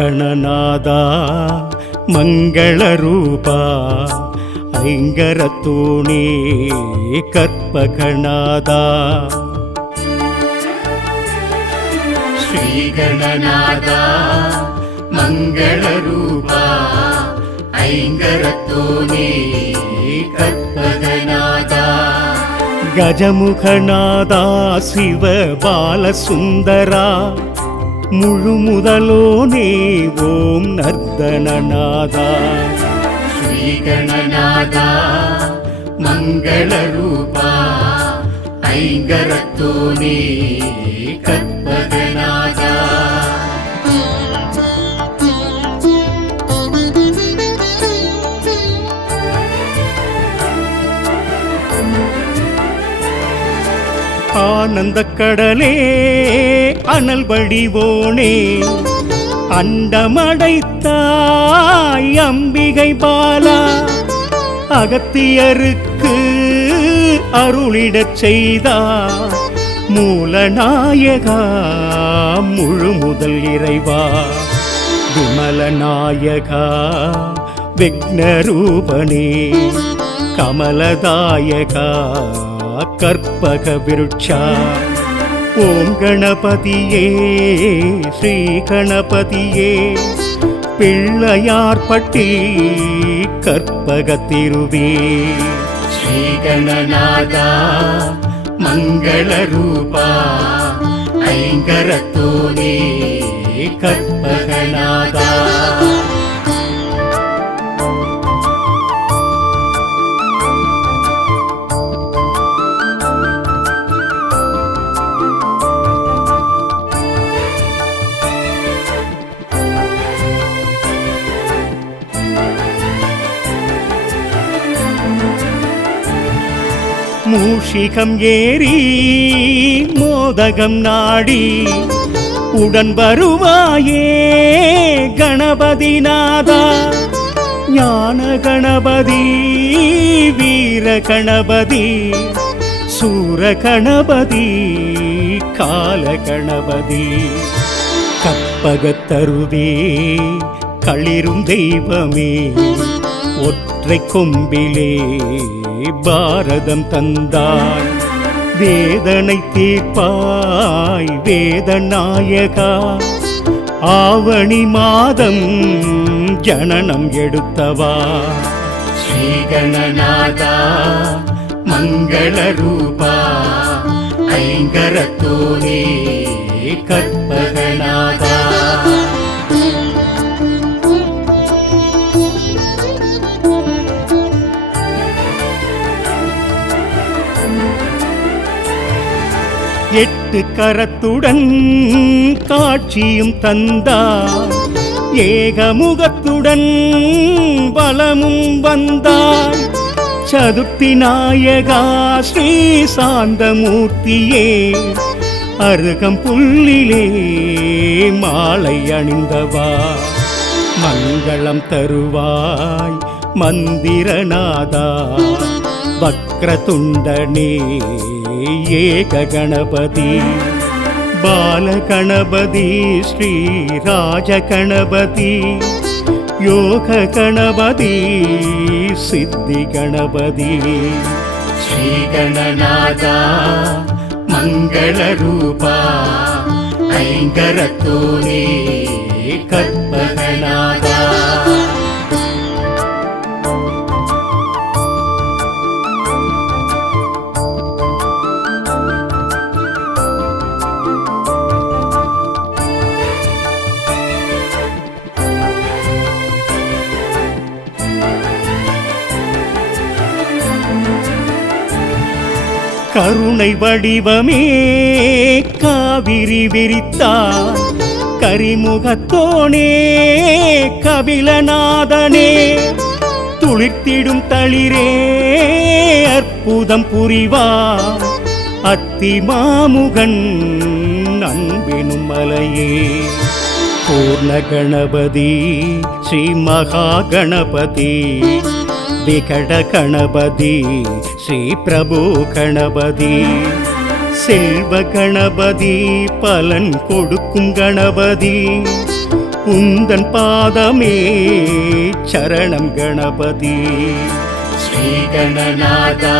ಗಣನಾದ ಮಂಗಳರೂಪ ಐಂಗರತೋಣಿ ಕರ್ಪಗಣಾದ ಶ್ರೀಗಣನಾದ ಮಂಗಳರೂಪ ಐಂಗರತೋಣಿ ಕರ್ಪಗಣಾದ ಗಜಮುಖನಾದ ಶಿವ ಬಾಲಸುಂದರ ಮುಳುಮುದಲೋನೇ ಓಂ ನರ್ದನನಾದ ಶ್ರೀಗಣನಾದ ಮಂಗಳರೂಪ ಐಂಗರತೋಣಿ ಕರ್ಪಗಣಾದ ஆனந்த கடலே அனல் வடிவோனே அண்டமடைத்தாய் அம்பிகை பாலா அகத்தியருக்கு அருளிடச் செய்தார் மூலநாயகா முழு முதல் இறைவா விமலநாயகா விக்னரூபனே கமலதாயகா கற்பக விருட்சா ஓம் கணபதியே ஸ்ரீ கணபதியே பிள்ளையார்பட்டி கற்பக திருவே ಶ್ರೀಗಣನಾದ ಮಂಗಳರೂಪ ಐಂಗರತೋಣಿ ಕರ್ಪಗಣಾದ மூஷிகம் ஏறி மோதகம் நாடி உடன் வருவாயே கணபதி நாதா ஞான கணபதி வீர கணபதி சூர கணபதி கால கணபதி கற்பகத்தருவே களிரும் தெய்வமே ஒற்றை கொம்பிலே பாரதம் தந்தாய் வேதனை தீர்ப்பாய் வேதநாயகா ஆவணி மாதம் ஜனனம் எடுத்தவா ಶ್ರೀಗಣನಾದ ಮಂಗಳರೂಪ ಐಂಗರತೋಣಿ ಕರ್ಪಗಣಾದ எட்டு கரத்துடன் காட்சியும் தந்தார் ஏகமுகத்துடன் பலமும் வந்தாய் சதுர்த்தி நாயகா ஸ்ரீ சாந்தமூர்த்தியே அருகம் புல்லிலே மாலை அணிந்தவா மங்களம் தருவாய் மந்திரநாதா வக்ரதுண்டனே ஏக கணபதி பாலகணபதி ஸ்ரீ ராஜ கணபதி யோக கணபதி சித்தி கணபதி ಶ್ರೀಗಣನಾದ ಮಂಗಳರೂಪ ಐಂಗರತೋಣಿ ಕರ್ಪಗಣಾದ கருணை வடிவமே காவிரி விரித்தார் கரிமுகத்தோனே கபிலநாதனே துளிர்த்திடும் தளிரே அற்புதம் புரிவார் அத்தி மாமுகன் அன்பினும் மலையே பூர்ண கணபதி ஸ்ரீ மகா கணபதி விகட கணபதி ஸ்ரீ பிரபு கணபதி செல்வ கணபதி பலன் கொடுக்கும் கணபதி உந்தன் பாதமே சரணம் கணபதி. ஸ்ரீகணநாதா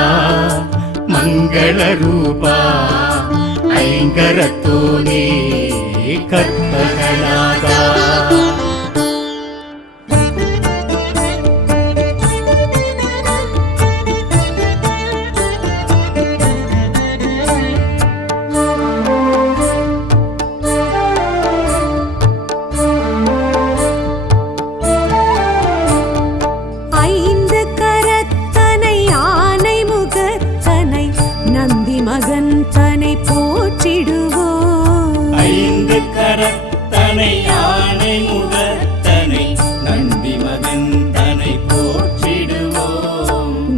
மங்களரூபா ஐங்கரத்தோனே கற்பகநாதா. ஐந்து கரத்தனை யானை முகத்தனை நந்தி மகன் தனை போற்றிடுவோம்.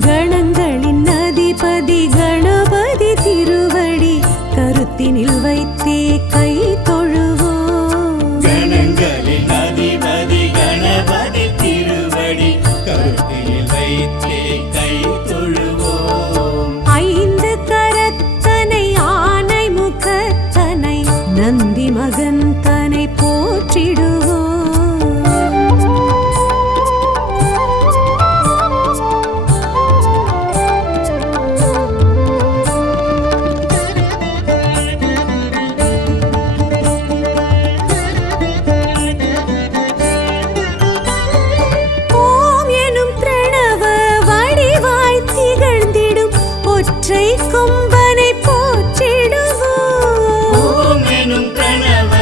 கணங்களின் அதிபதி கணபதி திருவடி கருத்தினில் வைத்தே கை தொழுவோம். கணங்களின் அதிபதி கணபதி திருவடி கருத்தினில் வைத்தே கை தொழுவோம். ஐந்து கரத்தனை ஆனை முகத்தனை நந்தி மகன் தனை போற்றிடுவோம். ஓம் எனும் பிரணவ வடிவாய் திகழ்ந்திடும் ஒற்றை கொம்பனை போற்றிடுவோம். ஓம் எனும் பிரணவ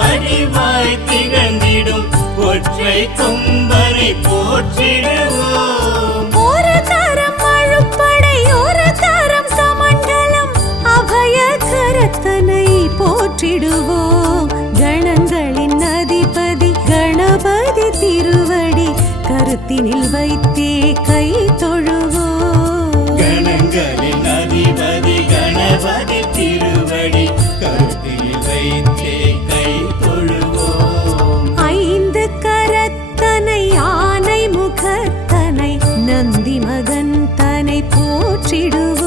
வடிவாய் திகழ்ந்திடும் ஒற்றை கொம்பனை போற்றிடுவோம். ஒரு கரம் அழுப்படை ஒரு கரம் சமண்டலம் அபய கரத்தனை போற்றிடுவோம். கணங்களின் அதிபதி கணபதி திருவடி கருத்தினில் வைத்தே கை தொழுவோம். கணங்களின் அதிபதி கணபதி திருவடி கருத்தில் வைத்தே கை தொழுவோம். ஐந்து கரத்தனை ஆனை முகத்தனை நந்தி மகன் தனை போற்றிடுவோம்.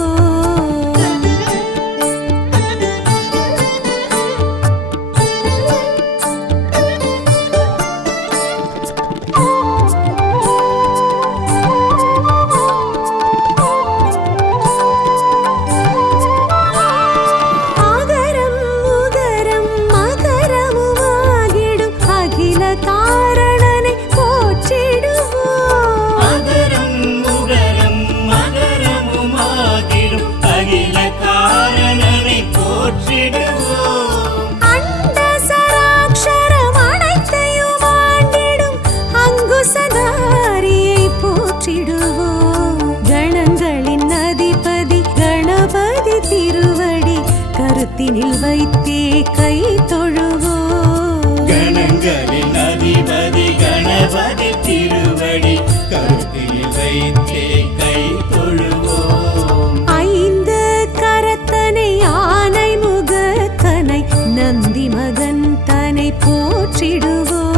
ஆகரம் உகரம் மகரமுமாகிடும் அகில காரணனை போற்றிடுவோம். அகரம் உகரம் மகரமுமாகிடும் அகில காரணனை போற்றிடுவோம். அண்ட சராக்ஷரம் அனைத்தையும் ஆண்டிடும் அங்குசதாரியை போற்றிடுவோம். கணங்களின் அதிபதி கணபதி திருவடி கருத்தினில் வைத்தே கை தொழுவோம். கணங்களின் அதிபதி கணபதி திருவடி கருத்தில் வைத்தே கை தொழுவோம். ஐந்து கரத்தனை ஆனை முகத்தனை நந்தி மகன் தனை போற்றிடுவோம்.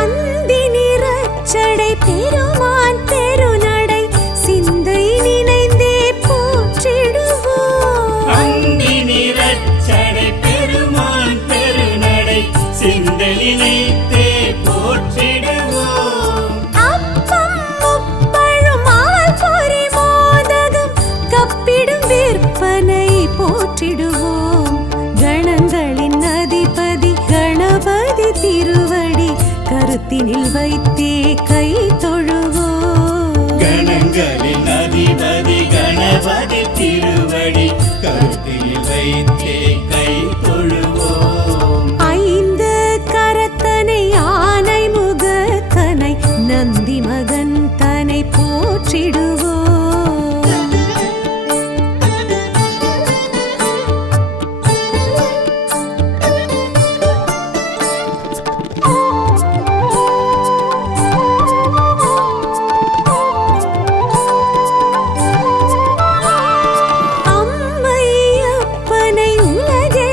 அந்தி நிறச்சடை பெருமான் பெருநடை சிந்தை நினைந்தே போற்றிடுவோம். அந்தி நிறச்சடை பெருமான் பெருநடை சிந்தலினைத்தே போற்றிடுவோம். அப்பம் முப்பழும் ஆல் பொறி மோதகம் கப்பிடும் விற்பனை போற்றிடுவோம். கணங்களின் அதிபதி கணபதி திருவடி கருத்தினில் வைத்தே கை தொழுவோம். கணங்களின் அதிபதி கணபதி திருவடி கருத்தில் வைத்தே கை தொழுவோம். ஐந்து கரத்தனை ஆனை முகத்தனை நந்தி மகன் தனை போற்றிடுவோம். அம்மையப்பனை உலகே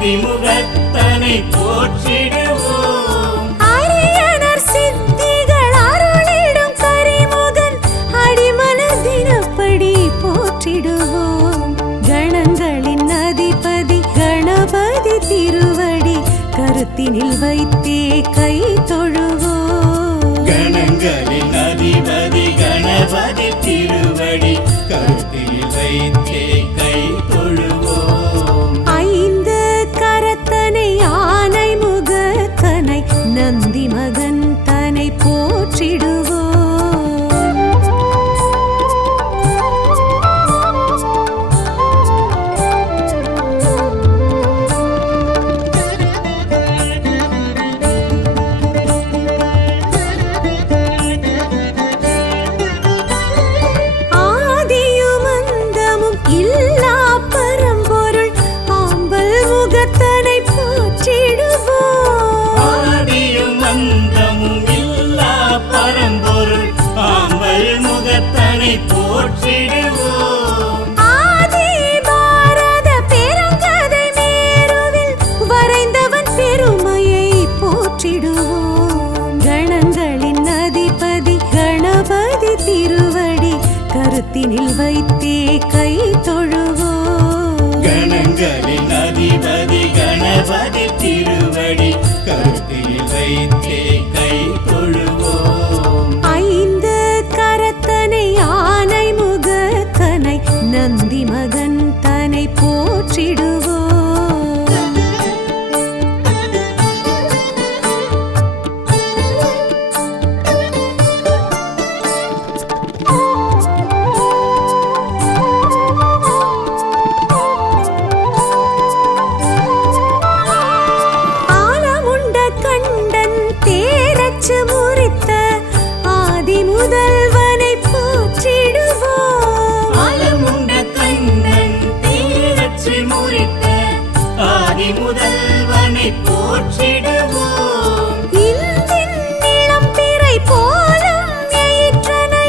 நந்திமுகத்தனை போற்றிடுவோம். அரியனர் சித்திகள் அருளிடும் கரிமுகன் அடிமலர் தினப்படி போற்றிடுவோம். கணங்களின் அதிபதி கணபதி திருவடி கருத்தினில் வைத்தே கை தொழுவோம். கணங்களின் அதிபதி கணபதி திருவடி கருத்தில் வைத்தே கை தொழுவோம். ஐந்து கரத்தனை ஆனை முகத்தனை நந்தி மகன் தனை போற்றிடுவோம். ஆதியும் அந்தமும் இல்லா பரம்பொருள் ஆம்பல் முகத்தனை போற்றிடுவோம். ஆதியும் அந்தமும் இல்லா பரம்பொருள் ஆம்பல் முகத்தனை போற்றிடுவோம். ஆதி பாரத பெருங்கதை மேருவில் வரைந்தவன் பெருமையை போற்றிடுவோம். கணங்களின் அதிபதி கணபதி திருவடி கருத்தினில் வைத்தே கை தொழுவோம். கணங்களின் அதிபதி கணபதி திருவடி கருத்தில் வைத்தே கை தொழுவோம். ஐந்து கரத்தனை ஆனை முகத்தனை நந்தி மகன் தனை போற்றிடுவோம். ஆலமுண்ட கண்டன் தேரச்சு முறித்த ஆதி முதல்வனை போற்றிடுவோம். ஆலமுண்ட கண்ணன் தேரச்சு முறித்த ஆதி முதல்வனை போற்றிடுவோம். இந்தின் நிலம் பிறை போலும் எயிற்றனை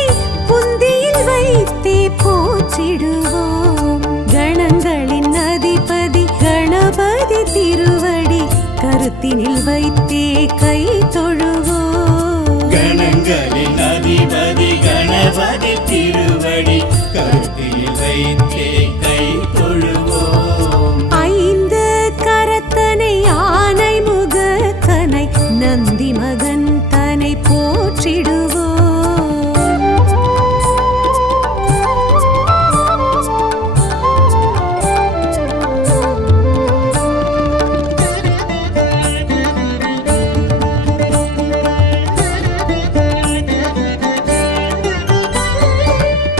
புந்தியில் வைத்தே போற்றிடுவோம். கணங்களின் அதிபதி கணபதி திருவடி கருத்தினில் வைத்தே கை தொழுவோம். கணங்களின் அதிபதி கணபதி திருவடி கருத்தில் வைத்தே கை தொழுவோம். ஐந்து கரத்தனை ஆனை முகத்தனை நந்தி மகன் தனை போற்றிடுவோம்.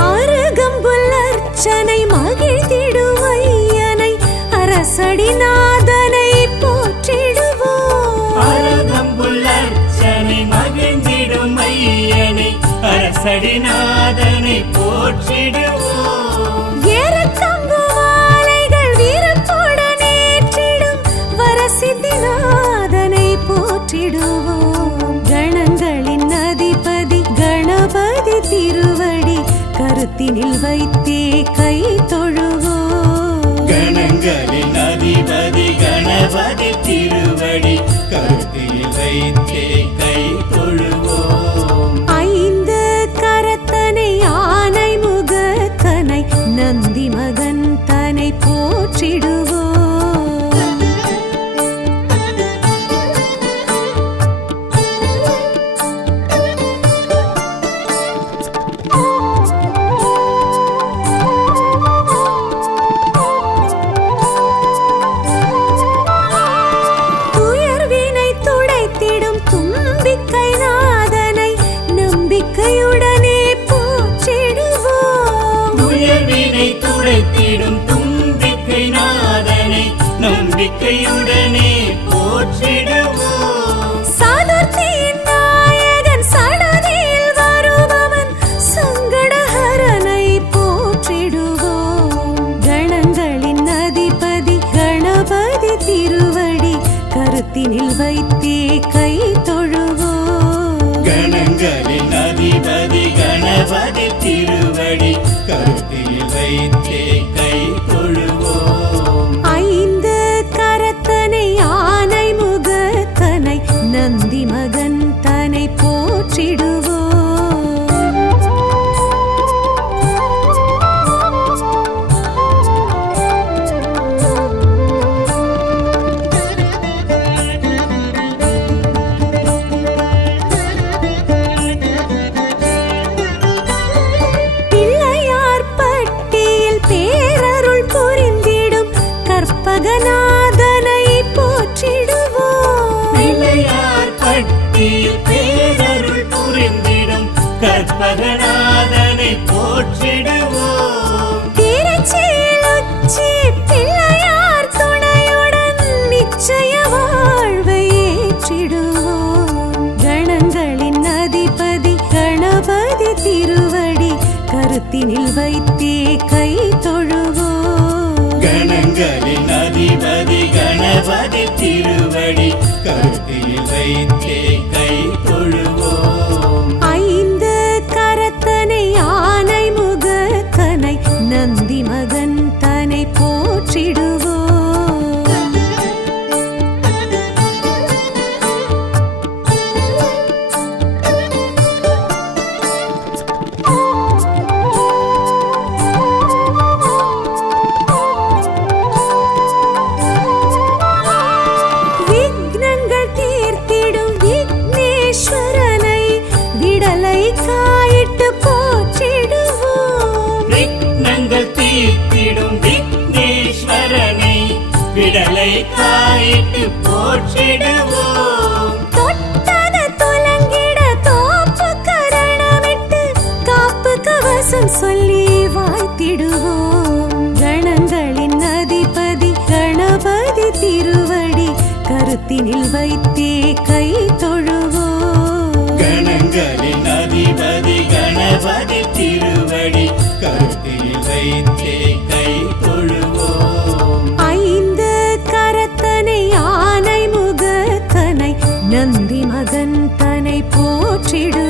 அருகம்புல் அர்ச்சனை மகிழ்ந்திடும் ஐயனை அரசடிநாதனை போற்றிடுவோம். அருகம்புல் அர்ச்சனை மகிழ்ந்திடும் ஐயனை அரசடிநாதனை போற்றிடுவோம். ஏறத்தங்கு மாலைகள் வீரத்துடன் ஏற்றிடும் வரசித்திநாதனை போற்றிடுவோம். கணங்களின் அதிபதி கணபதி திருவடி கருத்தினில் வைத்தே கை தொழுவோம். கணங்களின் அதிபதி கணபதி திருவடி கருத்தில் வைத்தே கை தொழுவோம். ஐந்து கரத்தனை ஆனை முகத்தனை நந்தி மகன் தனை போற்றிடுவோம். துயர்வினை துடைத்திடும் தும்பிக்கை நாதனை நம்பிக்கையுடனே போற்றிடுவோம். உயர்வினை துடைத்திடும் தும்பிக்கை நாதனை நம்பிக்கையுடனே போற்றிடுவோம். சதுர்த்தியின் நாயகன் சடதியில் வருபவன் சங்கடஹரனை போற்றிடுவோம். கணங்களின் அதிபதி கணபதி திருவடி கருத்தினில் வைத்தே கை தொழுவோம். கணங்களின் அதிபதி கணபதி திருவடி கருத்தில் வைத்தே கை தொழுவோம். ஐந்து கரத்த கணபதி திருவடி கருத்தில் வைத்தே கை தொழுவோம். ஐந்து கரத்தனை ஆனை முகத்தனை நந்தி மகன் தனை போற்றிடுவோம். விக்னங்கள் தீர்த்திடும் விக்னேஸ்வரனை விடலை காயிட்டு போற்றிடுவோம். விக்னங்கள் தீர்த்திடும் விக்னேஸ்வரனை விடலை காயிட்டு போற்றிடுவோம். தொட்டது துலங்கிட தோப்பு கரணமிட்டு காப்பு கவசம் சொல்லி வாழ்த்திடுவோம். கணங்களின் அதிபதி கணபதி திருவடி கருத்தினில் வைத்தே கை தொழுவோம். கணங்களின் அதிபதி கணபதி திருவடி கருத்தில் வைத்தே கை தொழுவோம். ஐந்து கரத்தனை ஆனை முகத்தனை நந்தி மகன் தனை போற்றிடுவோம்.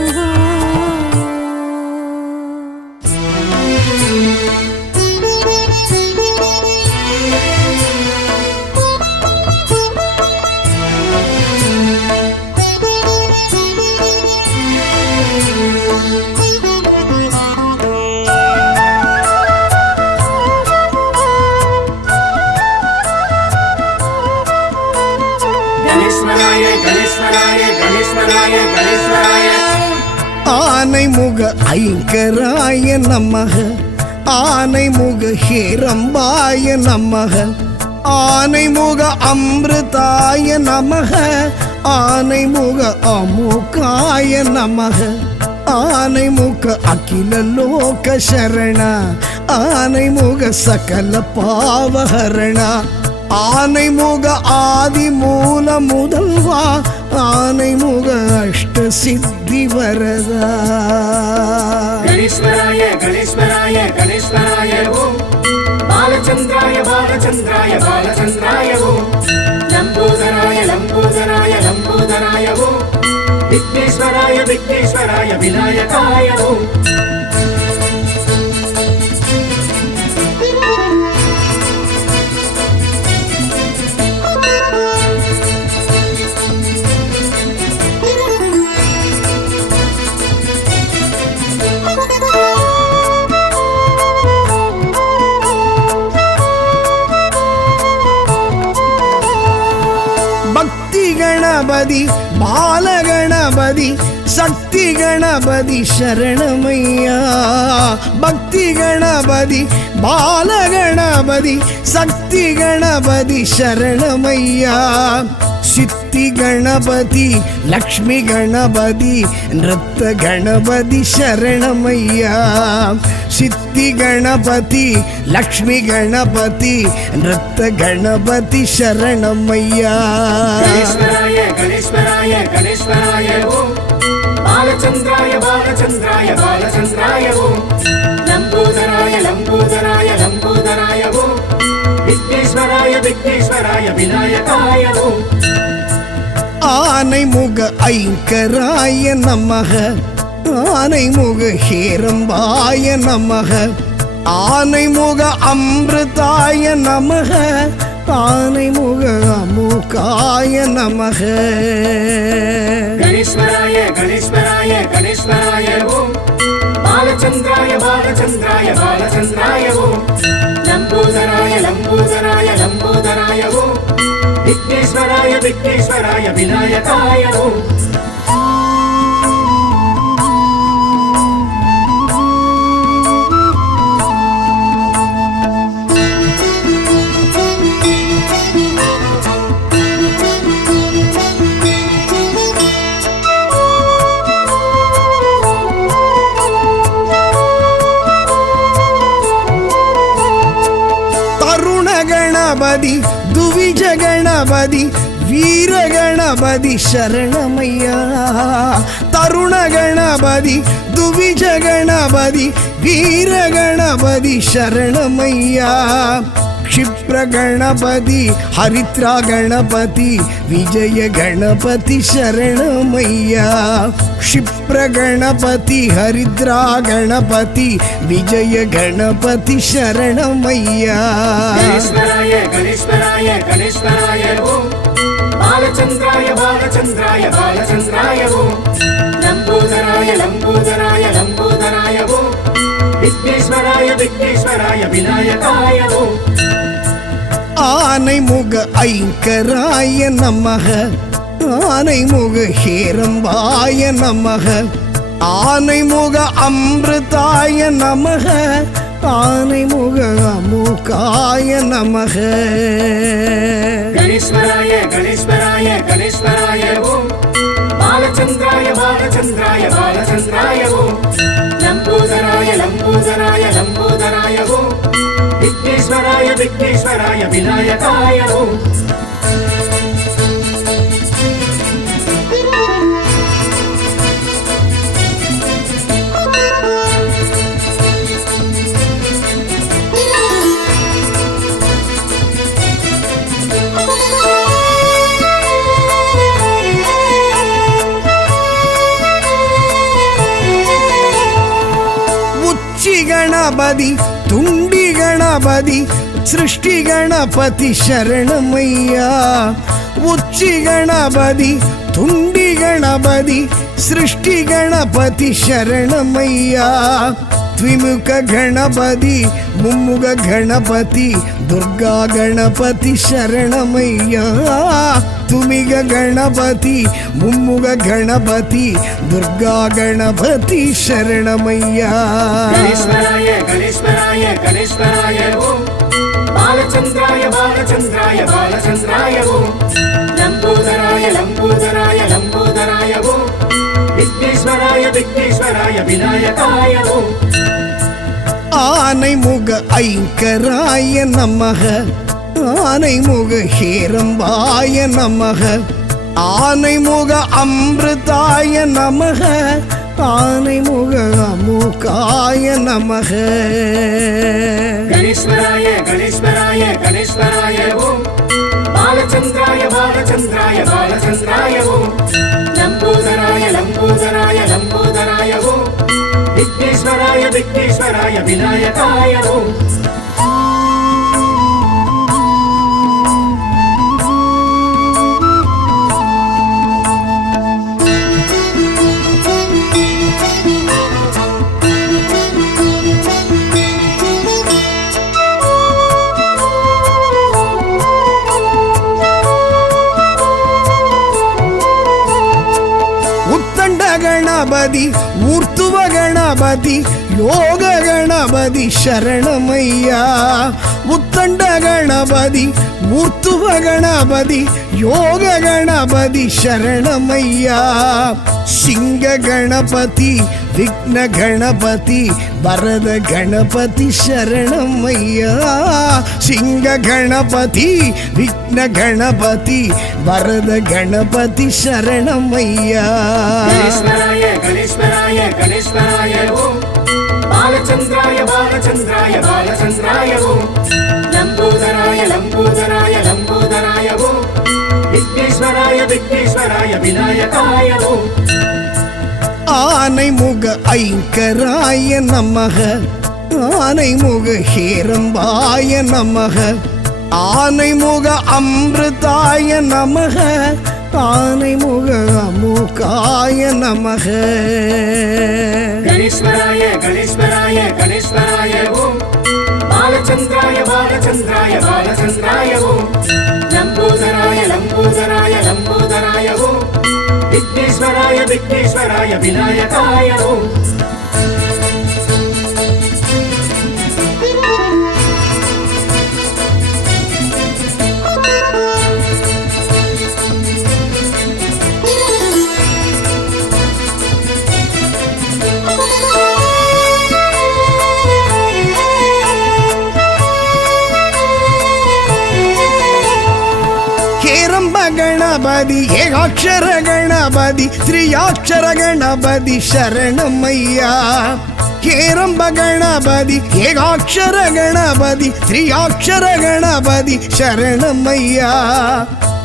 கணேஸ்வராய கணேஸ்வராய கணேஸ்வராய கணேஸ்வராய. ஆனைமுக ஐங்கராய நமக, ஆனைமுக ஹேரம்பாய நமக, ஆனைமுக அமிர்தாய நமக, ஆனைமுக அமுகாய நமக, ஆனைமுக அகில லோக சரண, ஆனைமுக சகல பாவஹரண, ஆனைமுக ஆதி மூல முதல்வா, ஆனைமுக அஷ்ட சித்தி வரதா. கணேஸ்வராய கணேஸ்வராய கணேஸ்வராய ஓம். பாலச்சந்திராய பாலச்சந்திராய பாலச்சந்திராய ஓம். லம்போதராய லம்போதராய லம்போதராய ஓம். விக்னேஸ்வராய விக்னேஸ்வராய விநாயகாய ஓம். பக்தி கணபதி பாலகணபதி சக்தி கணபதி சரணமையா, பக்தி கணபதி பாலகணபதி சக்தி கணபதி சரணமையா, சித்தி கணபதி லக்ஷ்மி கணபதி நிருத்த கணபதி சரணமையா, சித்தி கணபதி லக்ஷ்மி கணபதி நிருத்த கணபதி சரணமையா. கணேஸ்வராய கணேஸ்வராய கணேஸ்வராய ஓம். பாலச்சந்திராய பாலச்சந்திராய பாலச்சந்திராய ஓம். லம்போதராய லம்போதராய லம்போதராய ஓம். விக்னேஸ்வராய விக்னேஸ்வராய விநாயகாய ஓம். ஆனைமுக ஐங்கராய நமக, ஆனைமுக ஹேரம்பாய நமக, ஆனைமுக அமிர்தாய நமக, ஆனைமுக அமுகாய நமக. கணேஸ்வராய கணேஸ்வராய கணேஸ்வராய ஓம். பாலச்சந்திராய பாலச்சந்திராய பாலச்சந்திராய ஓம். லம்போதராய லம்போதராய லம்போதராய ஓம். விக்னேஸ்வராய விக்னேஸ்வராய விநாயகாய ஓம். கணபதி துவிஜ கணபதி வீர கணபதி சரணமையா, தருண கணபதி துவிஜ கணபதி வீர கணபதி சரணமையா, ಕ್ಷಿಪ್ರ ಗಣಪತಿ ಹರಿತ್ರ ಗಣಪತಿ ವಿಜಯ ಗಣಪತಿ ಶರಣಮಯ್ಯ ಕ್ಷಿಪ್ರ ಗಣಪತಿ ಹರಿದ್ರ ಗಣಪತಿ ವಿಜಯ ಗಣಪತಿ ಶರಣಮಯ್ಯ ಗಣೇಶ್ವರಾಯ ಗಣೇಶ್ವರಾಯ ಗಣೇಶ್ವರಾಯ ಓಂ ಬಾಲಚಂದ್ರಾಯ ಬಾಲಚಂದ್ರಾಯ ಬಾಲಚಂದ್ರಾಯ ಓಂ ಲಂಬೋದರಾಯ ಲಂಬೋದರಾಯ ಲಂಬೋದರಾಯ ಓಂ விக்னேஸ்வராய விக்னேஸ்வராய விநாயகாய ஓம் ஆனைமுக ஐங்கராய நமக ஆனைமுக ஹேரம்பாய நமக ஆனைமுக அமிர்தாய நமக ஆனைமுக அமுகாய நமக கணேஸ்வராய கணேஸ்வராய கணேஸ்வராய ஓம் பாலச்சந்திராய பாலச்சந்திராய பாலச்சந்திராய ஓம் லம்போதராய லம்போதராய லம்போதராய ஓம் விக்னேஸ்வராய விக்னேஸ்வராய விநாயகாய ஓம் ಗಣಪತಿ ತುಂಡಿ ಗಣಪತಿ ಸೃಷ್ಟಿ ಗಣಪತಿ ಶರಣಮಯ್ಯ ಉಚ್ಚಿ ಗಣಪತಿ ತುಂಡಿ ಗಣಪತಿ ಸೃಷ್ಟಿ ಗಣಪತಿ ಶರಣಮಯ್ಯ ದ್ವಿಮುಖ ಗಣಪತಿ ಮುಮ್ಮುಗ ಗಣಪತಿ ದುರ್ಗಾ ಗಣಪತಿ ಶರಣಮಯ್ಯ ತುಮಿಗ ಗಣಪತಿ ಮುಮ್ಮುಗ ಗಣಪತಿ ದುರ್ಗಾ ಗಣಪತಿ ಶರಣಮಯ್ಯ ಗಣೇಶ್ವರಾಯ ಗಣೇಶ್ವರಾಯ ಗಣೇಶ್ವರಾಯ ಓಂ ಬಾಲಚಂದ್ರಾಯ ಬಾಲಚಂದ್ರಾಯ ಬಾಲಚಂದ್ರಾಯ ಓಂ ಲಂಬೋದರಾಯ ಲಂಬೋದರಾಯ ಲಂಬೋದರಾಯ ಓಂ விக்னேஸ்வராய விக்னேஸ்வராய விநாயகாய ஓம் ஆனைமுக ஐங்கராய நமக ஆனைமுக ஹேரம்பாய நமக ஆனைமுக அமிர்தாய நமக ஆனைமுக அமுகாய நமக கணேஸ்வராய கணேஸ்வராய கணேஸ்வராய ஓம் பாலச்சந்திராய பாலச்சந்திராய பாலச்சந்திராய ஓம் லம்போதராய லம்போதராய லம்போதராய ஓம் விக்னேஸ்வராய விக்னேஸ்வராய விநாயகாய ஓம் ಗಣಪತಿ ಊರ್ತುವ ಗಣಪತಿ ಯೋಗ ಗಣಪತಿ ಶರಣಮಯ್ಯ ಉತ್ತಂಡ ಗಣಪತಿ ಊರ್ತುವ ಗಣಪತಿ ಯೋಗ ಗಣಪತಿ ಶರಣಮಯ್ಯ ಸಿಂಗ ಗಣಪತಿ ವಿಘ್ನ ಗಣಪತಿ ವರದ ಗಣಪತಿ ಶರಣಮಯ್ಯ ಸಿಂಗ ಗಣಪತಿ ವಿಘ್ನ ಗಣಪತಿ ವರದ ಗಣಪತಿ ಶರಣಮಯ್ಯ ಗಣೇಶ್ವರಾಯ ಗಣೇಶ್ವರಾಯ ಗಣೇಶ್ವರಾಯ ಓಂ ಬಾಲಚಂದ್ರಾಯ ಬಾಲಚಂದ್ರಾಯ ಬಾಲಚಂದ್ರಾಯ ಓಂ ಲಂಬೋದರಾಯ ಲಂಬೋದರಾಯ ಲಂಬೋದರಾಯ ಓಂ விக்னேஸ்வராய விக்னேஸ்வராய விநாயகாய ஓம் ஆனைமுக ஐங்கராய நமக ஆனைமுக ஹேரம்பாய நமக ஆனைமுக அமிர்தாய நமக ஆனைமுக அமுகாய நமக கணேஸ்வராய கணேஸ்வராய கணேஸ்வராய ஓம் பாலச்சந்திராய பாலச்சந்திராய பாலச்சந்திராய ஓம் லம்போதராய லம்போதராய லம்போதராய ஓம் விக்னேஸ்வராய விக்னேஸ்வராய விநாயகாய ஓம் ಗಣಪತಿ ಏಕಾಕ್ಷರ ಗಣಪತಿ ತ್ರಿಯಾಕ್ಷರ ಗಣಪತಿ ಶರಣಮಯ್ಯ ಹೇರಂಬ ಗಣಪತಿ ಏಕಾಕ್ಷರ ಗಣಪತಿ ತ್ರಿಯಾಕ್ಷರ ಗಣಪತಿ ಶರಣಮಯ್ಯ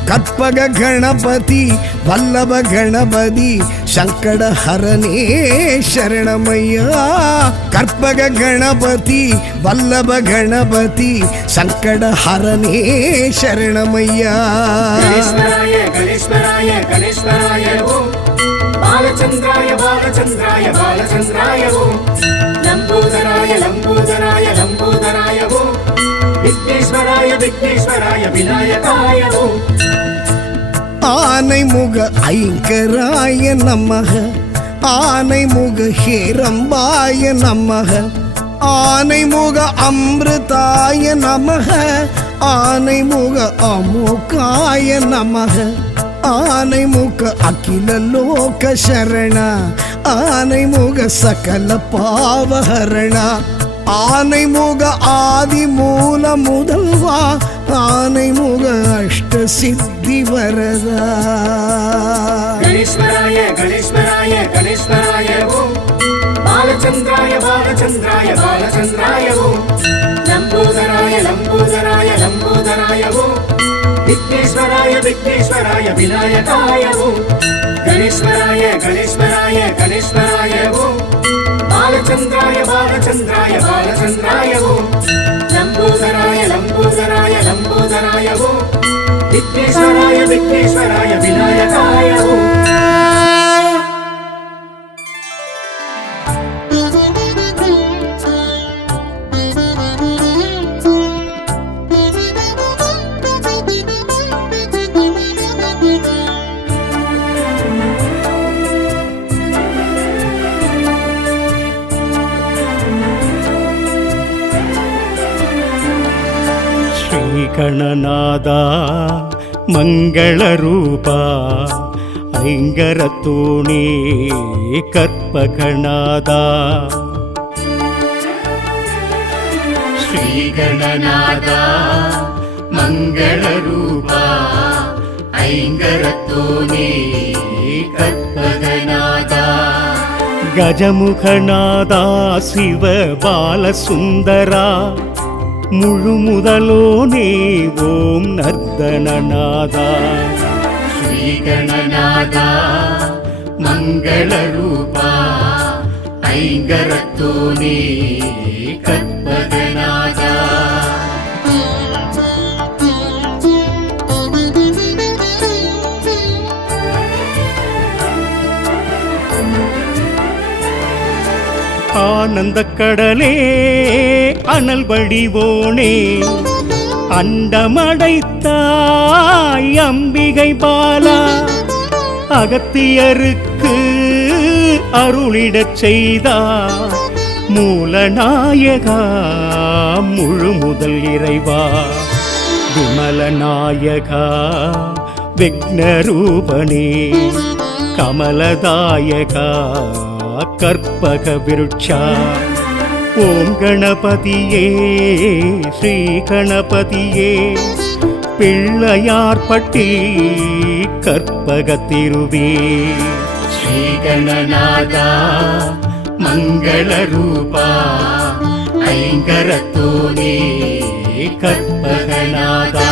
ಕற்பಗ ಗಣಪತಿ ವಲ್ಲಭ ಗಣಪತಿ ಸಂಕಟ ಹರನೇ ಶರಣಮಯ್ಯ ಕற்பಗ ಗಣಪತಿ ವಲ್ಲಭ ಗಣಪತಿ ಸಂಕಟ ಹರನೇ ಶರಣಮಯ್ಯ ಗಣೇಶ್ವರಾಯ ಗಣೇಶ್ವರಾಯ ಗಣೇಶ್ವರಾಯ ಓಂ ಬಾಲಚಂದ್ರಾಯ ಬಾಲಚಂದ್ರಾಯ ಬಾಲಚಂದ್ರಾಯ ಓಂ ಲಂಬೋದರಾಯ ಲಂಬೋದರಾಯ ಲಂಬೋದರಾಯ ಓಂ ವಿಘ್ನೇಶ್ವರಾಯ ವಿಘ್ನೇಶ್ವರಾಯ ವಿನಾಯಕಾಯ ಓಂ ஆனைமுக ஐங்கராய நமக ஆனைமுக ஹேரம்பாய நமக ஆனைமுக அமிர்தாய நமக ஆனைமுக அமுகாய நமக ஆனைமுக அகில லோக சரண ஆனைமுக சகல பாவஹரண ஆனைமுக ஆதி மூல முதல்வா ஆனைமுக அஷ்ட சித்தி வரதா ಗಣೇಶ್ವರಾಯ ಗಣೇಶ್ವರಾಯ ಗಣೇಶ್ವರಾಯ ಓಂ ಬಾಲಚಂದ್ರಾಯ ಬಾಲಚಂದ್ರಾಯ ಬಾಲಚಂದ್ರಾಯ ಓಂ ಲಂಬೋದರಾಯ ಲಂಬೋದರಾಯ ಲಂಬೋದರಾಯ ಓಂ ವಿಘ್ನೇಶ್ವರಾಯ ವಿಘ್ನೇಶ್ವರಾಯ ವಿನಾಯಕಾಯ ಓಂ ಗಣೇಶ್ವರಾಯ ಗಣೇಶ್ವರಾಯ ಗಣೇಶ್ವರಾಯ ಓಂ ಬಾಲಚಂದ್ರಾಯ ಬಾಲಚಂದ್ರಾಯ ಬಾಲಚಂದ್ರಾಯ ಓಂ ಲಂಬೋದರಾಯ ಲಂಬೋದರಾಯ ಲಂಬೋದರಾಯ ಓಂ ವಿಘ್ನೇಶ್ವರಾಯ ವಿಘ್ನೇಶ್ವರಾಯ ವಿನಾಯಕಾಯ ಓಂ ಗಣನಾದ ಮಂಗಳ ರೂಪ ಐಂಗರತೋಣಿ ಕರ್ಪಗಣಾದ ಶ್ರೀಗಣನಾದ ಮಂಗಳ ರೂಪ ಐಂಗರತೋಣಿ ಕರ್ಪಗಣಾದ ಗಜಮುಖನಾದ ಶಿವ ಬಾಲಸುಂದರ முழுமுதலோனே ஓம் நர்தனநாதா ஸ்ரீகணநாதா மங்களரூபா ஐங்கரத்தோனே கற்பகநாதா ஆனந்த கடலே அனல் வடிவோனே அண்டமடைத்தாய் அம்பிகை பாலா அகத்தியருக்கு அருளிடச் செய்தார் மூலநாயகா முழு முதல் இறைவா விமலநாயகா விக்னரூபனே கமலதாயகா கற்பக விருட்சா ஓம் கணபதியே ஸ்ரீ கணபதியே பிள்ளையார்பட்டி கற்பக திருவே ஸ்ரீ கணநாதா மங்கள ரூபா ஐங்கரத்தோனே கற்பகநாதா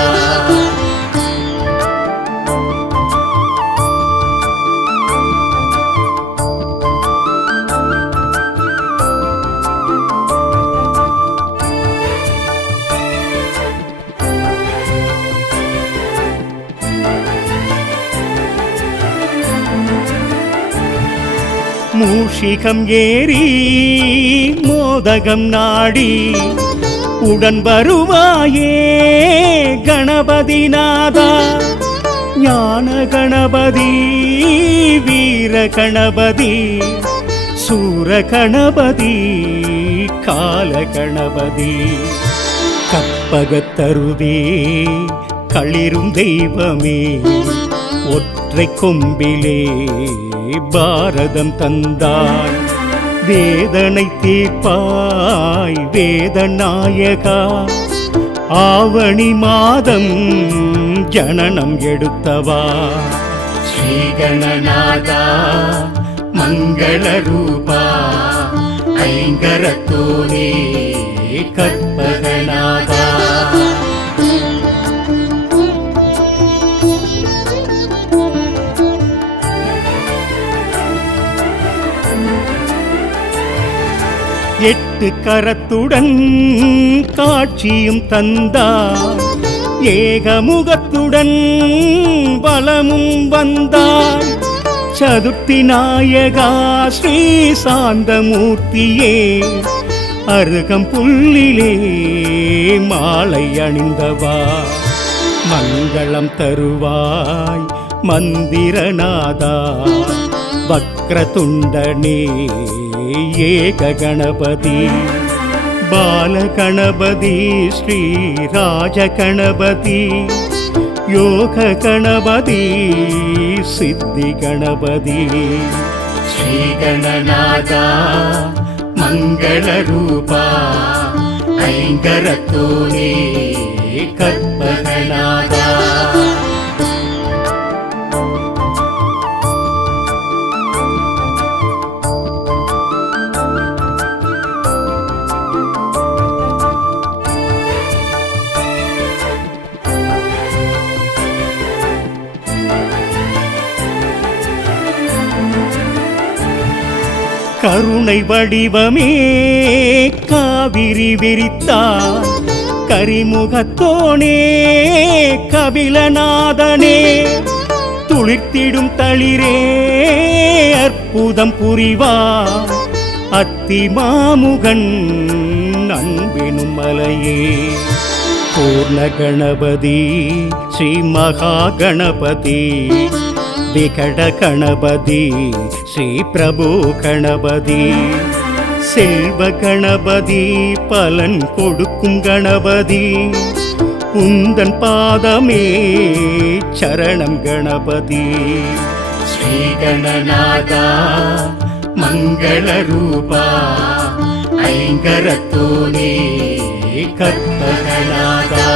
மூஷிகம் ஏறி மோதகம் நாடி உடன் வருவாயே கணபதி நாதா ஞான கணபதி வீர கணபதி சூர கணபதி கால கணபதி கற்பகத்தருவே களிரும் தெய்வமே ஒற்றை கொம்பிலே பாரதம் தந்தாய் வேதனை தீர்ப்பாய் வேதநாயகா ஆவணி மாதம் ஜனனம் எடுத்தவா ஸ்ரீகணநாதா மங்கள ரூபா ஐங்கரத்தோனே கற்பகநாதா. எட்டு கரத்துடன் காட்சியும் தந்தார், ஏகமுகத்துடன் பலமும் வந்தார். சதுர்த்தி நாயகா ஸ்ரீ சாந்தமூர்த்தியே, அருகம் புல்லிலே மாலை அணிந்தவா, மங்களம் தருவாய் மந்திரநாதா. வக்ரதுண்டனே ஏக கணபதி, பாலகணபதி ஸ்ரீ ராஜகணபதி, யோக கணபதி சித்தி கணபதி. ஸ்ரீ கணநாதா மங்களரூபா, ஐங்கரத்தோனே கற்பகநாதா. கருணை வடிவமே காவிரி விரித்தார், கரிமுகத்தோனே கபிலநாதனே. துளிர்த்திடும் தளிரே அற்புதம் புரிவார், அத்திமாமுகன் அன்பினும் மலையே. பூர்ண கணபதி ஸ்ரீ மகா கணபதி, விகட கணபதி ஸ்ரீ பிரபு கணபதி. செல்வ கணபதி பலன் கொடுக்கும் கணபதி, உந்தன் பாதமே சரணம் கணபதி. ஸ்ரீ கணநாதா மங்களரூபா, ஐங்கரத்தோனே கற்பகநாதா.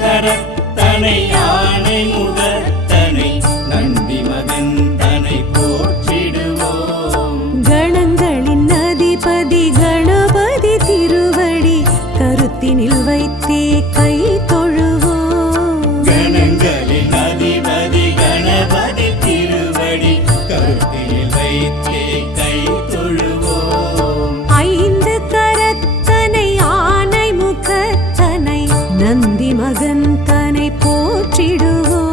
கரத்தனை யானை முகத்தனை நந்தி மகந்தனை போற்றிடுவோம். கணங்களின் அதிபதி கணபதி திருவடி கருத்தினில் வைத்தே கை தொழுவோம். கணங்களின் அதிபதி கணபதி திருவடி கருத்தினில் வைத்தே கை தொழுவோம். ஐந்து கரத்தனை யானை முகத்தனை நந்தி மகன் தனை போற்றிடுவோம்.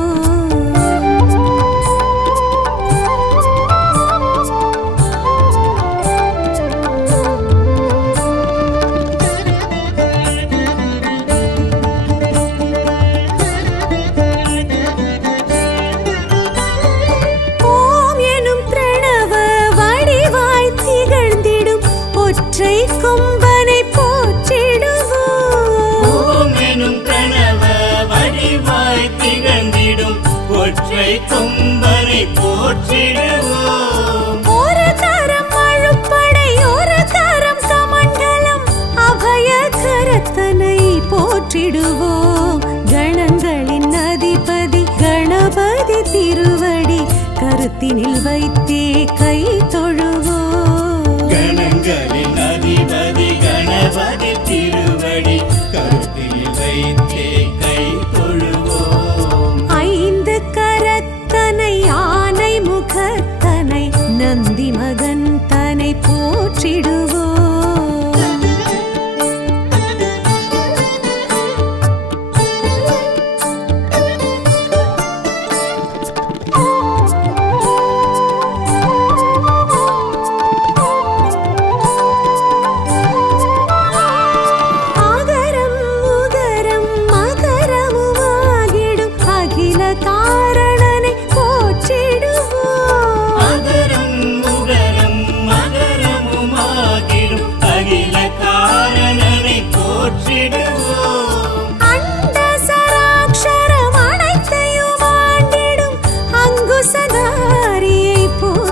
ஓம் எனும் பிரணவ வடிவாய் திகழ்ந்திடும் ஒற்றை கொம்பனை போற்றிடுவோம். திகழ்ந்திடும் ஒற்றை கொம்பனை போற்றிடுவோம். ஒரு தரம் அழுப்படை ஒரு தரம் சமண்டலம் அபய கரத்தனை போற்றிடுவோம். கணங்களின் அதிபதி கணபதி திருவடி கருத்தினில் வைத்தே கை தொழுவோம். கணங்களின் அதிபதி கணபதி திருவடி கருத்தினில் வைத்தே கை தொழுவோம். ஐந்து கரத்தனை யானை முகத்தனை நந்தி மகன் தனை போற்றிடுவோம்.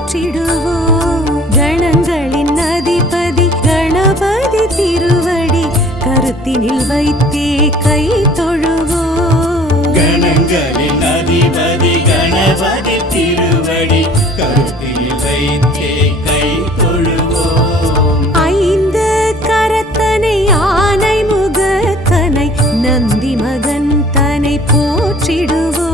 போற்றிடுவோம் கணங்களின் அதிபதி கணபதி திருவடி கருத்தினில் வைத்தே கை தொழுவோம் கணங்களின் அதிபதி கணபதி திருவடி கருத்தில் வைத்தே கை தொழுவோம் ஐந்து கரத்தனை ஆனை முகத்தனை நந்தி மகன் தனை போற்றிடுவோம்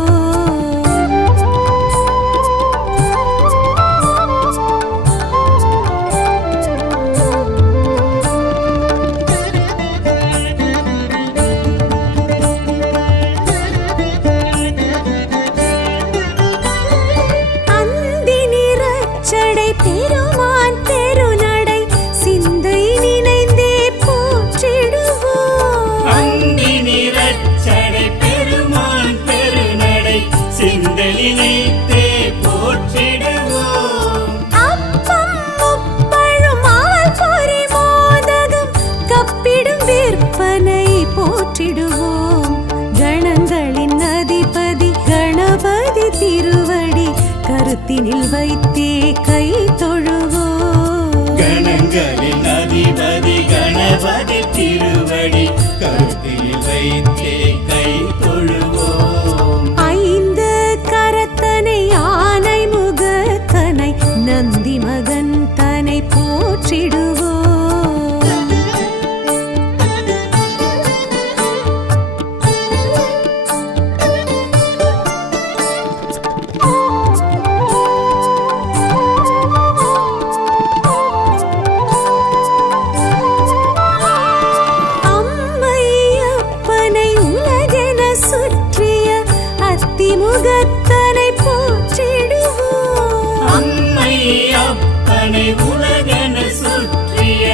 அந்தி நிறச்சடை பெருமான் பெருநடை சிந்தை நினைந்தே போற்றிடுவோம் அந்தி நிறச்சடை பெருமான் பெருநடை சிந்தலினைத்தே போற்றிடுவோம் அப்பம் முப்பழும் ஆல் பொறி மோதகம் கப்பிடும் விற்பனை போற்றிடுவோம் கணங்களின் அதிபதி கணபதி திருவடி கருத்தினில் வைத்தே கை தொழுவோம் கணங்களின் அதிபதி கணபதி திருவடி கருத்தில் வைத்தே கை தொழுவோம் ஐந்து கரத்தனை ஆனை முகத்தனை நந்தி மகன் தனை போற்றிடுவோம் அம்மையப்பனை உலகென சுற்றிய அத்திமுகத்தனை போற்றிடுவோம் அம்மை அப்பனை உலகென சுற்றிய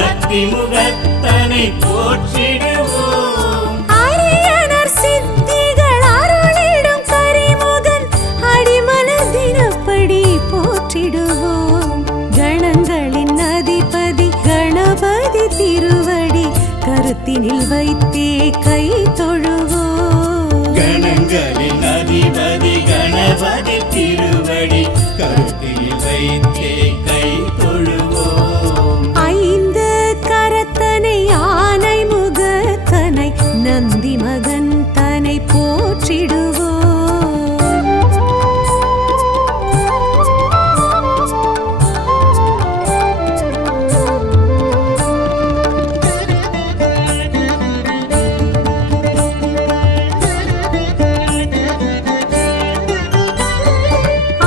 அத்திமுகத்தனை போற்றிடுவோம் அரியணர் சித்திகள் அருளிடும் கரிமுகன் அடிமலர் தினப்படி போற்றிடுவோம் கணங்களின் அதிபதி கணபதி திருவடி கருத்தினில் வைத்தே கை தொழுவோம் கணங்களின் அதிபதி கணபதி திருவடி கருத்தில் வைத்தே கை தொழுவோம் ஐந்து கரத்தனை ஆனை முகத்தனை நந்தி மகன் தனை போற்றிடுவோம்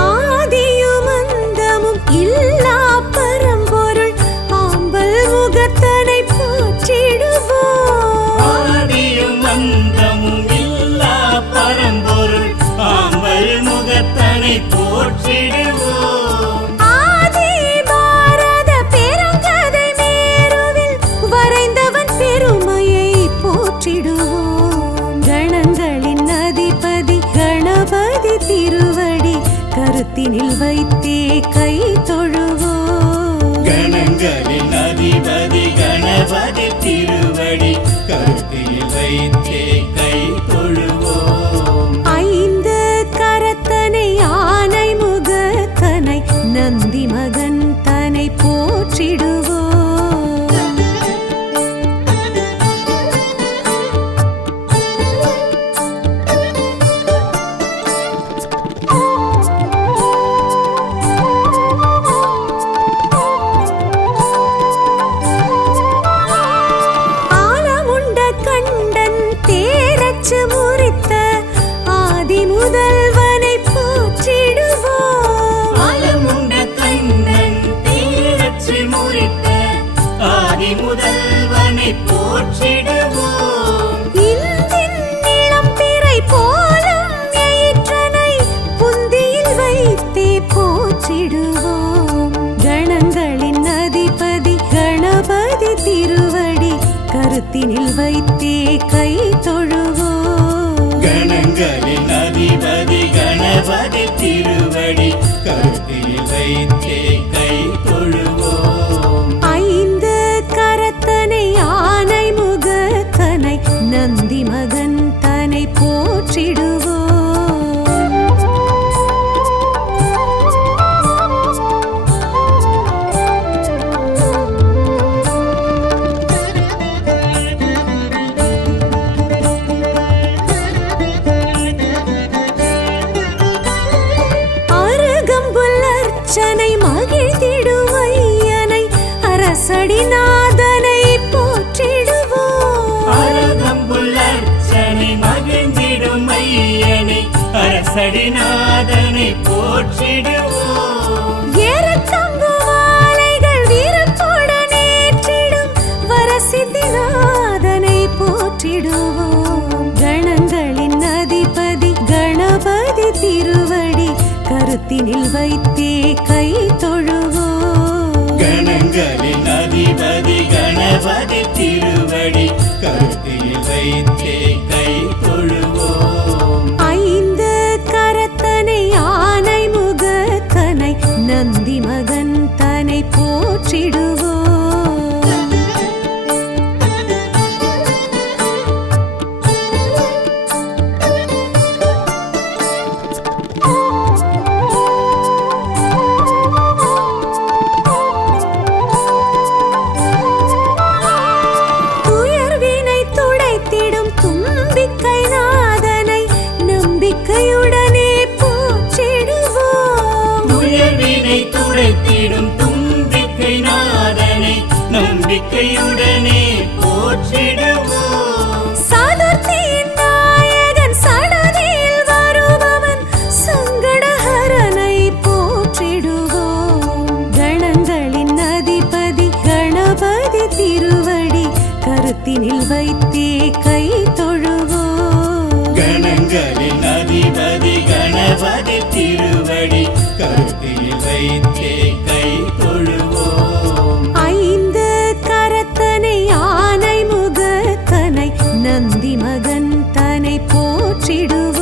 ஆதியும் அந்தமும் இல்லா பரம்பொருள் ஆம்பல் முகத்தனை போற்றிடுவோம் ஆதியும் அந்தமும் இல்லா பரம்பொருள் ஆம்பல் முகத்தனை போற்றிடுவோம் ஆதி பாரத பெருங்கதை மேருவில் வரைந்தவன் பெருமையை போற்றிடுவோம் கணங்களின் அதிபதி கணபதி திருவடி கருத்தினில் வைத்தே கை தொழுவோம் கணங்களின் அதிபதி கணபதி திருவடி கருத்தில் வைத்தே கை தொழுவோம் ஐந்து கரத்தனை ஆனை முகத்தனை நந்தி மகன் தனை போற்றிடுவோம் ஆலமுண்ட கண்டன் தேரச்சு முறித்த ஆதி முதல்வனை போற்றிடுவோம் ஆலமுண்ட கண்ணன் தீரச்சி முறித்த ஆதி முதல்வனை போற்றிடுவோம் இந்தின் இளம் பிறை போலும் எயிற்றனை புந்தியில் வைத்தே போற்றிடுவோம் கணங்களின் அதிபதி கணபதி திருவடி கருத்தினில் வைத்தே கை தொழுவோம் கணங்களின் அதிபதி கணபதி திருவடி கருத்தில் வைத்தே கை தொழுவோம் ஐந்து கரத்தனை ஆனை முகத்தனை நந்தி மகன் தனை போற்றிடுவோம் ஆலடிநாதனை போற்றிடுவோம். ஏறச்சங்கு மாலைகள் வீரத்துடன் ஏற்றிடும் வரசித்திநாதனை போற்றிடுவோம். கணங்களின் அதிபதி கணபதி திருவடி கருத்தினில் வைத்தே கை தொழுவோம். கணங்களின் அதிபதி கணபதி திருவடி கருத்தில் வைத்தே கை தொழுவோம். ஐந்து கரத்தனை ஆனை முகத்தனை நந்தி மகன் தனை போற்றிடுவோம். துயர்வினை துடைத்திடும் தும்பிக்கை நாதனை நம்பிக்கையுடனே போற்றிடுவோம். துயர்வினை துடைத்திடும் தும்பிக்கை நாதனை நம்பிக்கையுடனே போற்றிடுவோம். சதுர்த்தியின் நாயகன் சடதியில் வருபவன் சங்கடஹரனை போற்றிடுவோம். கணங்களின் அதிபதி கணபதி திருவடி கருத்தினில் வைத்தே கை தொழுவோம். கணங்களின் அதிபதி கணபதி திருவடி கருத்தில் வைத்தே கை தொழுவோம். ஐந்து கரத்தனை ஆனை முகத்தனை நந்தி மகன் தனை போற்றிடுவோம்.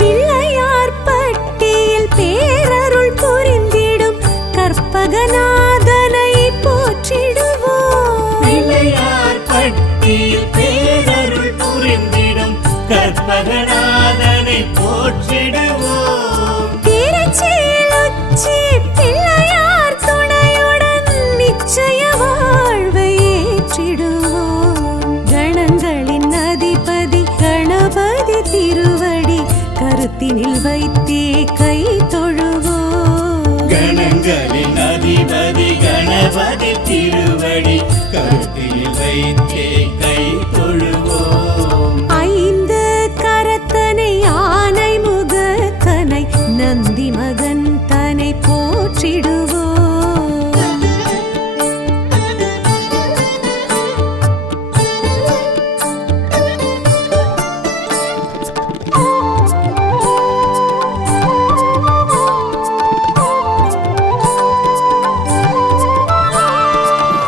பிள்ளையார் பட்டியில் பேரருள் புரிந்திடும் கற்பகநாதனை போற்றிடுவோம். பிள்ளையார் பட்டியில் பேரருள் புரிந்திடும் கற்பகநாதனை போற்றிடுவோம். திருச்சியில் உச்சி பிள்ளையார் துணையுடன் நிச்சய வாழ்வை ஏற்றிடுவோம். கணங்களின் அதிபதி கணபதி திருவடி கருத்தினில் வைத்தே கை தொழுவோம். கணங்களின் அதிபதி கணபதி திருவடி கருத்தில் வைத்தே கை தொழுவோம். ஐந்து கரத்தனை ஆனை முகத்தனை நந்தி மகன் தனை போற்றிடுவோம்.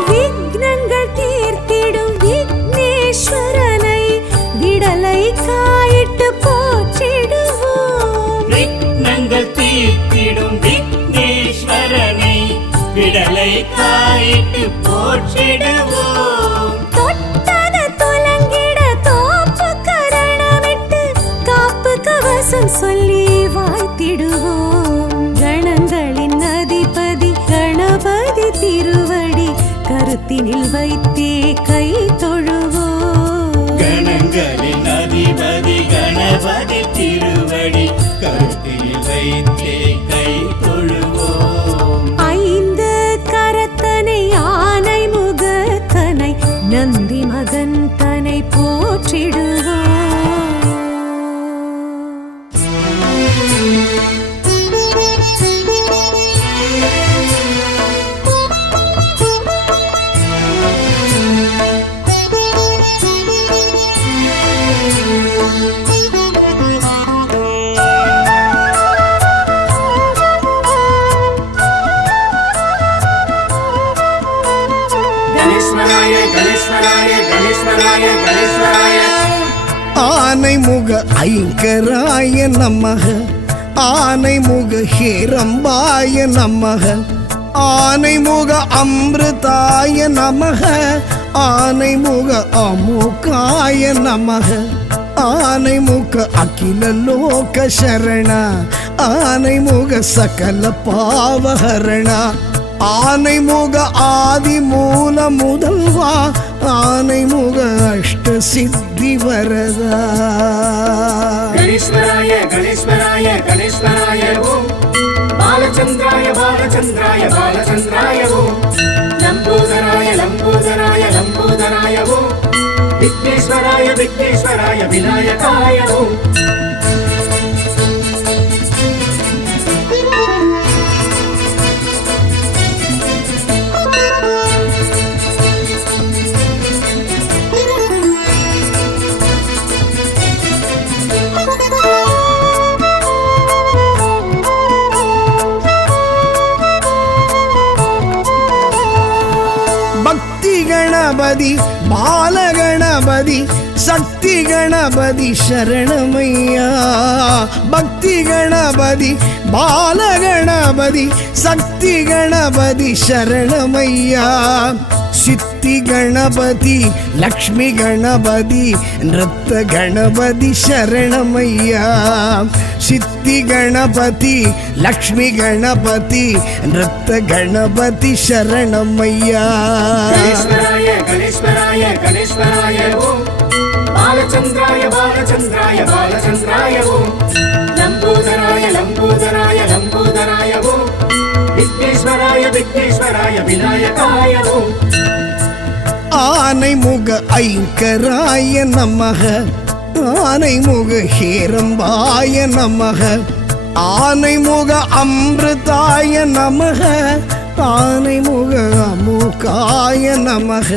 விக்னங்கள் தீர்த்திடும் விக்னேஸ்வரனை விடலை காயிட்டு போற்றிடுவோம். விக்னங்கள் தீர்த்திடும் விக்னேஸ்வரனை விடலை காயிட்டு போற்றிடுவோம். தொட்டத துலங்கிட தோப்பு கரணமிட்டு காப்பு கவசம் சொல்லி வாழ்த்திடுவோம். கணங்களின் அதிபதி கணபதி திருவடி கருத்தினில் வைத்தே கை தொழுவோம். கணங்களின் அதிபதி கணபதி திருவடி கருத்தில் வைத்தே கை தொழுவோம். ஐந்து கரத்தனை ஆனை முகத்தனை நந்தி மகன் தனை போற்றிடுவோம். கணேஸ்வராய கணேஸ்வராய கணேஸ்வராய கணேஸ்வராய ஆனை முக ஐங்கராய நமக, ஆனை முக ஹேரம்பாய நமக, ஆனை முக அமிர்தாய நமக, ஆனை முக அமுகாய நமக, ஆனை முக அகில லோக சரண, ஆனை முக சகல பாவஹரண, ஆனை முக ஆதி மூல முதல்வா, ஆனைமுக அஷ்ட சித்தி வரதா கணேஸ்வராய கணேஸ்வராய கணேஸ்வராய ஓம் பாலச்சந்திராய பாலச்சந்திராய பாலச்சந்திராய ஓம் லம்போதராய லம்போதராய லம்போதராய ஓம் விக்னேஸ்வராய விக்னேஸ்வராய விநாயகாய ஓம் பக்தி கணபதி பாலகணபதி சக்தி கணபதி சரணமையா பக்தி கணபதி பாலகணபதி சக்தி கணபதி சரணமையா சித்தி கணபதி லக்ஷ்மி கணபதி நிருத்த கணபதி சரணமையா சித்தி கணபதி லக்ஷ்மி கணபதி நிருத்த கணபதி சரணமையா கணேஸ்வராய கணேஸ்வராய கணேஸ்வராய ஓம் பாலச்சந்திராய பாலச்சந்திராய பாலச்சந்திராய ஓம் லம்போதராய லம்போதராய லம்போதராய ஓம் விக்னேஸ்வராய விக்னேஸ்வராய விநாயகாய ஓம் ஆனைமுக ஐங்கராய நமக ஆனைமுக ஹேரம்பாய நமக ஆனைமுக அமிர்தாய நமக ஆனைமுக அமுகாய நமக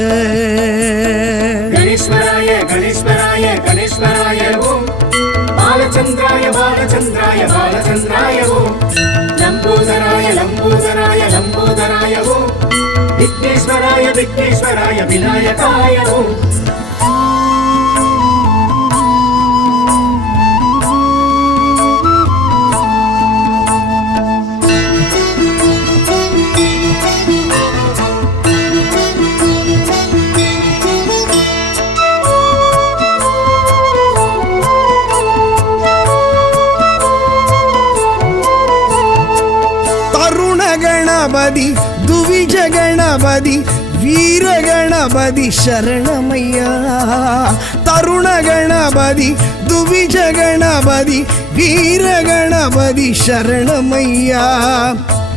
கணேஸ்வராய கணேஸ்வராய கணேஸ்வராய ஓம் பாலச்சந்திராய பாலச்சந்திராய பாலச்சந்திராய ஓம் லம்போதராய லம்போதராய லம்போதராய ஓம் விக்னேஸ்வராய விக்னேஸ்வராய விநாயகாய ஓம் தருண கணபதி துவிஜ கணபதி வீர கணபதி சரணமையா தருண கணபதி துவிஜ கணபதி வீர கணபதி சரணமையா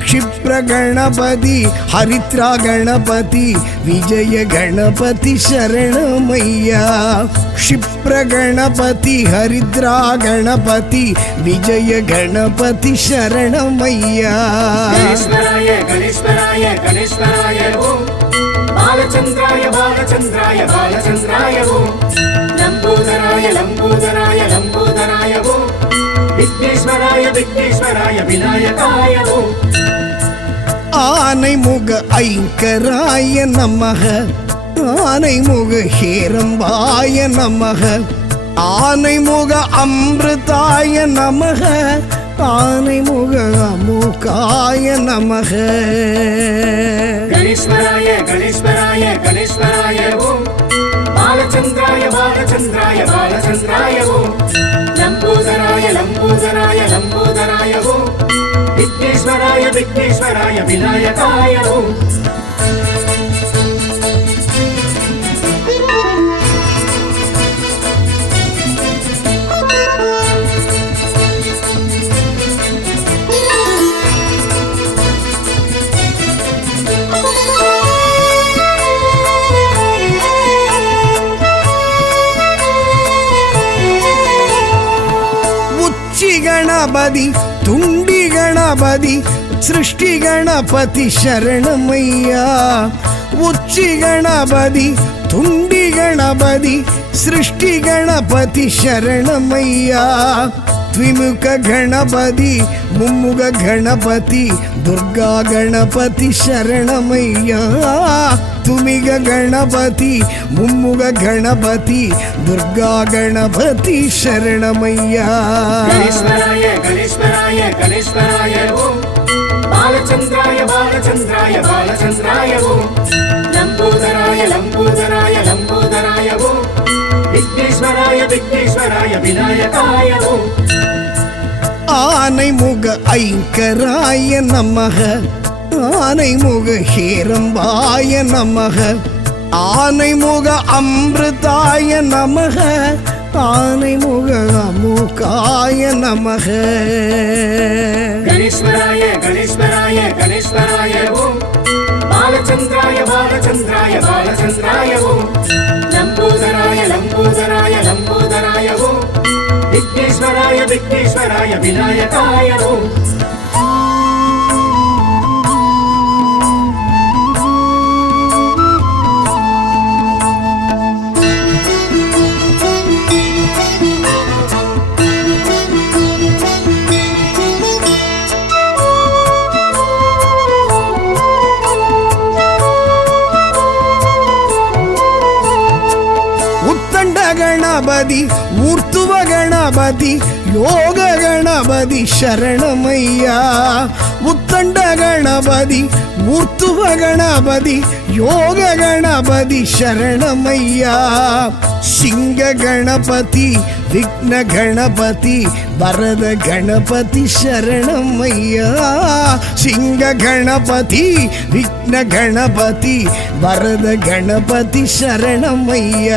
क्षिप्र गणपति हरिद्रा गणपति विजय गणपति शरणमय्या क्षिप्र गणपति हरिद्रा गणपति विजय गणपति शरणमय्या गणेश्वराय गणेश्वराय गणेश्वराय ओम बालचंद्राय बालचंद्राय बालचंद्राय ओम लंबोदराय लंबोदराय लंबोदराय ओम विघ्नेश्वराय विघ्नेश्वराय विनायकाय ओम ஆனைமுக ஐங்கராய நமக ஆனைமுக ஹேரம்பாய நமக ஆனைமுக அமிர்தாய நமக ஆனைமுக அமுகாய நமக गणेश्वराय गणेश्वराय गणेश्वराय ओम बालचंद्राय बालचंद्राय बालचंद्राय ओम लंबोदराय लंबोदराय लंबोदराय ओम विघ्नेश्वराय विघ्नेश्वराय विनायकाय ओम உச்சி கணபதி துண்டி கணபதி சிருஷ்டி கணபதி சரணமையா உச்சி கணபதி துண்டி கணபதி சிருஷ்டி கணபதி சரணமையா த்விமுக கணபதி மும்முக கணபதி துர்கா கணபதி சரணமையா துமிக கணபதி மும்முக கணபதி துர்கா கணபதி சரணமையா गणेश्वराय गणेश्वराय गणेश्वराय ओम बालचंद्राय बालचंद्राय बालचंद्राय ओम लंबोदराय लंबोदराय लंबोदराय ओम विघ्नेश्वराय विघ्नेश्वराय विनायकाय ओम ஆனைமுக ஐங்கராய நமக ஆனைமுக ஹேரம்பாய நமக ஆனைமுக அமிர்தாய நமக ஆனைமுக அமுகாய நமக கணேஸ்வராய கணேஸ்வராய கணேஸ்வராய ஓம் பாலச்சந்திராய பாலச்சந்திராய பாலச்சந்திராய ஓம் லம்போதராய லம்போதராய லம்போதராய ஓம் விக்னேஸ்வராய விக்னேஸ்வராய விநாயகாய ஓம் ಗಣಪತಿ ಊರ್ತುವ ಗಣಪತಿ ಯೋಗ ಗಣಪತಿ ಶರಣಮಯ್ಯ ಉತ್ತಂಡ ಗಣಪತಿ ಊರ್ತುವ ಗಣಪತಿ ಯೋಗ ಗಣಪತಿ ಶರಣಮಯ್ಯ ಸಿಂಗ ಗಣಪತಿ ವಿಘ್ನ ಗಣಪತಿ ವರದ ಗಣಪತಿ ಶರಣಮಯ್ಯ ಸಿಂಗ ಗಣಪತಿ ವಿಘ್ನ ಗಣಪತಿ ವರದ ಗಣಪತಿ ಶರಣಮಯ್ಯ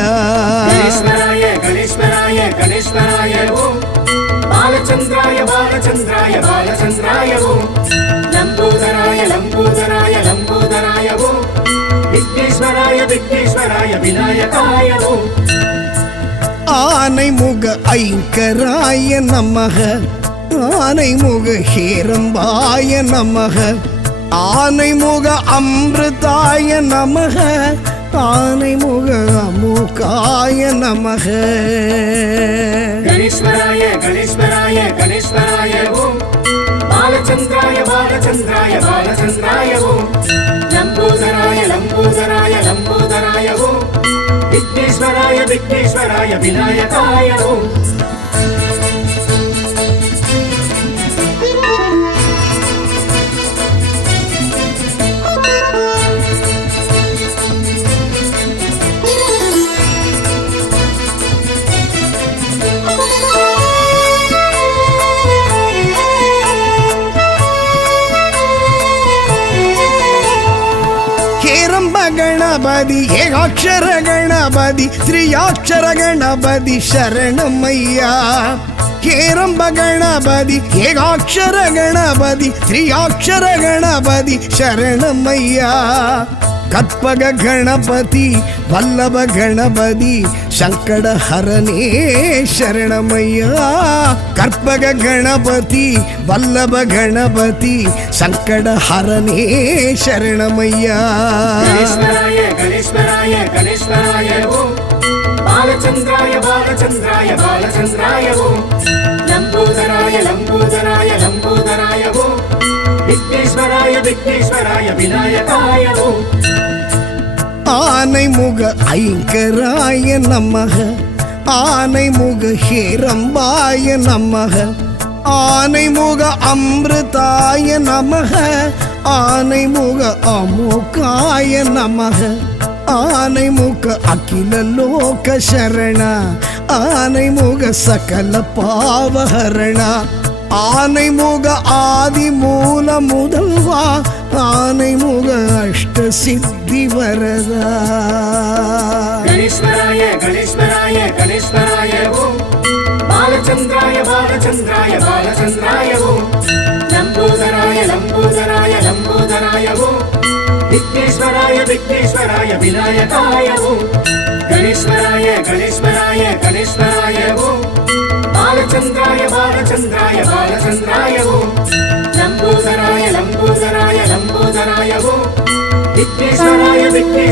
ಗಣೇಶ್ವರಾಯ ಗಣೇಶ್ವರಾಯ ಗಣೇಶ್ವರಾಯ ಓಂ ಬಾಲಚಂದ್ರಾಯ ಬಾಲಚಂದ್ರಾಯ ಬಾಲಚಂದ್ರಾಯ ಓಂ ಲಂಬೋದರಾಯ ಲಂಬೋದರಾಯ ಲಂಬೋದರಾಯ ಓಂ ವಿಘ್ನೇಶ್ವರಾಯ ವಿಘ್ನೇಶ್ವರಾಯ ವಿನಾಯಕಾಯ ಓಂ ஆனைமுக ஐங்கராய நமக ஆனைமுக ஹேரம்பாய நமக ஆனைமுக அமிர்தாய நமக ஆனைமுக அமுகாய நமக கணேஸ்வராய கணேஸ்வராய கணேஸ்வராய ஓம் பாலச்சந்திராய பாலச்சந்திராய பாலச்சந்திராய ஓம் லம்போதராய லம்போதராய லம்போதராய ஓம் விக்னேஸ்வராய விக்னேஸ்வராய விநாயகாய ஓம் ಗಣಪತಿ ಏಕಾಕ್ಷರ ಗಣಪತಿ ತ್ರಿಯಾಕ್ಷರ ಗಣಪತಿ ಶರಣಮಯ್ಯ ಹೇರಂಬ ಗಣಪತಿ ಏಕಾಕ್ಷರ ಗಣಪತಿ ತ್ರಿಯಾಕ್ಷರ ಗಣಪತಿ ಶರಣಮಯ್ಯ ಕತ್ಪಗ ಗಣಪತಿ ವಲ್ಲಭ ಗಣಪತಿ ಸಂಕಟ ಹರನೇ ಶರಣಮಯ್ಯ ಕರ್ಪಗ ಗಣಪತಿ ವಲ್ಲಭ ಗಣಪತಿ ಸಂಕಟ ಹರನೇ ಶರಣಮಯ್ಯ ಗಣೇಶ್ವರಾಯ ಗಣೇಶ್ವರಾಯ ಗಣೇಶ್ವರಾಯ ಓಂ ಬಾಲಚಂದ್ರಾಯ ಬಾಲಚಂದ್ರಾಯ ಬಾಲಚಂದ್ರಾಯ ಓಂ ಲಂಬೋದರಾಯ ಲಂಬೋದರಾಯ ಲಂಬೋದರಾಯ ಓಂ ವಿಘ್ನೇಶ್ವರಾಯ ವಿಘ್ನೇಶ್ವರಾಯ ವಿನಾಯಕಾಯ ಓಂ ஆனைமுக ஐங்கராய நமக ஆனைமுக ஹேரம்பாய நமக ஆனைமுக அமிர்தாய நமக ஆனைமுக அமுகாய நமக ஆனைமுக அகில லோக சரண ஆனைமுக சகல பாவஹரண ஆனைமுக ஆதி மூல முதல்வா ஆனைமுக அஷ்ட சித்தி வரதா ಗಣೇಶ್ವರಾಯ ಗಣೇಶ್ವರಾಯ ಗಣೇಶ್ವರಾಯ ಓಂ ಬಾಲಚಂದ್ರಾಯ ಬಾಲಚಂದ್ರಾಯ ಬಾಲಚಂದ್ರಾಯ ಓಂ ಲಂಬೋದರಾಯ ಲಂಬೋದರಾಯ ಲಂಬೋದರಾಯ ಓಂ ವಿಘ್ನೇಶ್ವರಾಯ ವಿಘ್ನೇಶ್ವರಾಯ ವಿನಾಯಕಾಯ ಓಂ ಗಣೇಶ್ವರಾಯ ಗಣೇಶ್ವರಾಯ ಗಣೇಶ್ವರಾಯ ಓಂ ಬಾಲಚಂದ್ರಾಯ ಬಾಲಚಂದ್ರಾಯ ಬಾಲಚಂದ್ರಾಯ ಓಂ ಲಂಬೋದರಾಯ ಲಂಬೋದರಾಯ ಲಂಬೋದರಾಯ ಓಂ ವಿಘ್ನೇಶ್ವರಾಯ ವಿಘ್ನೇಶ್ವರಾಯ